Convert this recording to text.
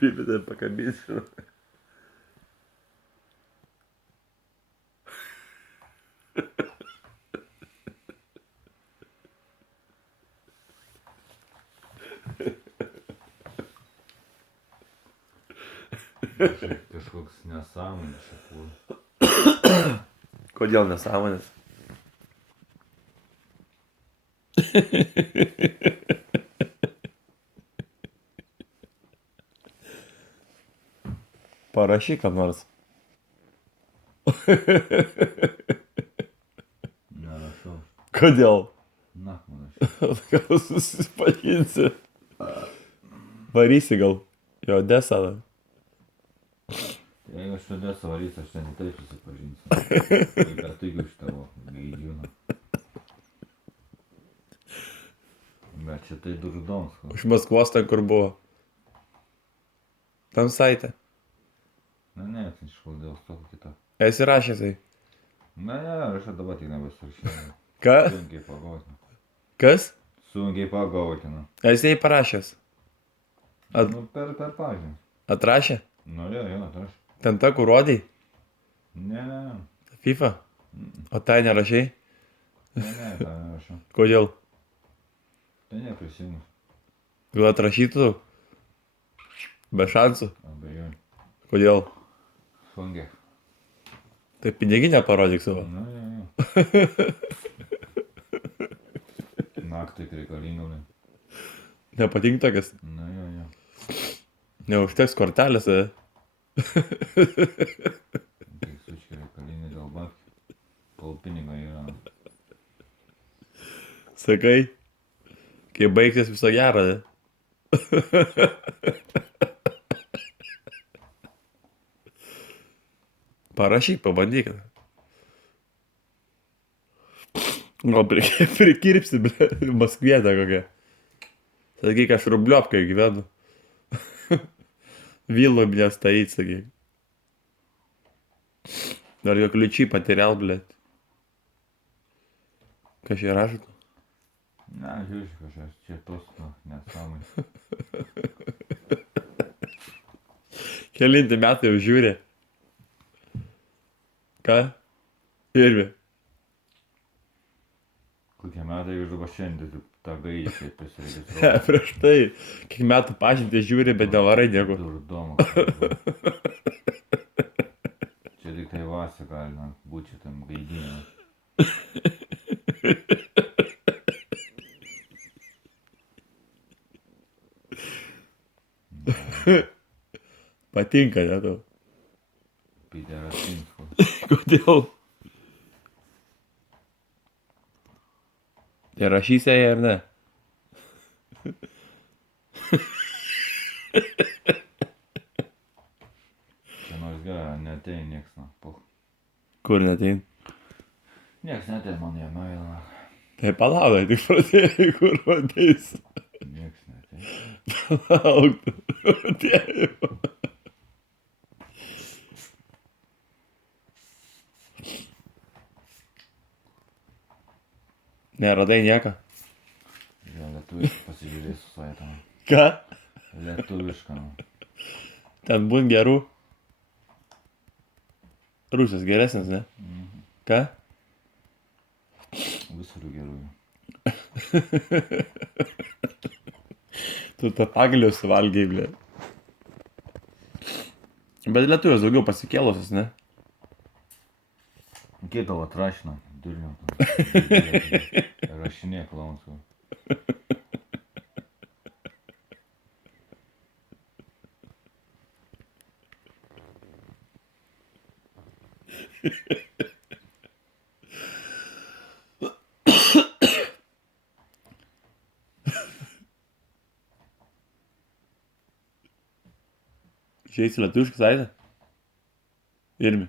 Bibite pakabinsiu. Kažkoks nesąmonės šakų. Kodėl nesąmonės? Parašyk ką nors. Nerašau. Kodėl? Na, man aš. Gal susipažinsi. Varysi gal. Jo, Odesą. Jeigu aš tada savarysiu, aš ten taip susipažinsiu. Tai per taigi už tavo gaidžiūną. Bet čia tai durdoms. Už Maskvos ten kur buvo. Tam saite. Na ne, tai iš Valdovstovo kito. Esi rašęs tai. Na ne, aš dabar tik nebesirašinėjau. Ką? Sunkiai pagauti. Kas? Sunkiai pagauti, nu. Esi jai parašęs. Nu, per pažymį. Atrašė? Nu, jo, atrašė. Ten ta, kur rodai? Ne. FIFA? O tai nerašai? Ne, tą nerašau. Kodėl? Tai neprisimenu. Gal atrašytų? Be šansų? Abejoju. Kodėl? Sunkiai. Tai piniginę parodyk savo. Nu, jo. Naktį reikalinga. Nepatinka tokias? Nu, jo. Neužteks kortelės, Tai sučkia reikalinga dėl babkių. Kol pinigai yra. Sakai, kai baigsis viso gero, Parašyk, pabandyk. Gal prikirpsi, ble, Maskvietę kokią. Sakyk, aš Rubliovkai gyvenu. Viloj, ble, стоит, sakyk. Dar jo ключи потерял, блядь. Kas čia rašo? Na, žiūrėk, kažkas čia tos, nu, nesąmonė. Kelinti metai jau žiūri. Ką? Irvi. Kokie metai jau dabar šiandien tą gaidį kaip Ne, pasiregistruoju. prieš tai. Kiek metų pažintį žiūri, bet nevarai nieko. Durdomo. Čia tik tai Vasė gali būti šitam gaidynė. Patinka, ne tau? Piteras Pinsko. Kodėl? Tai rašysi ją ar ne? Čia nors gerai, netein nieks, na, poch. Kur netein? Nieks netein man ją mailą. Tai palauk, tik pradėjai, kur ateis. Nieks netein. Palauk, atėjau. Neradai nieko? Žiūrėjau, lietuviškai pasižiūrėsiu saitą. Ką? Lietuvišką, nu. Ten būn gerų. Rusas geresnis, ne? Ką? Visurių gerųjų. Tu tą pagalių suvalgiai, blė. Bet lietuvės daugiau pasikėlusios, ne? Kiek tau atrašino, durniau. Rašinė klausau. Išeisi lietuvišką saitą? Irmi.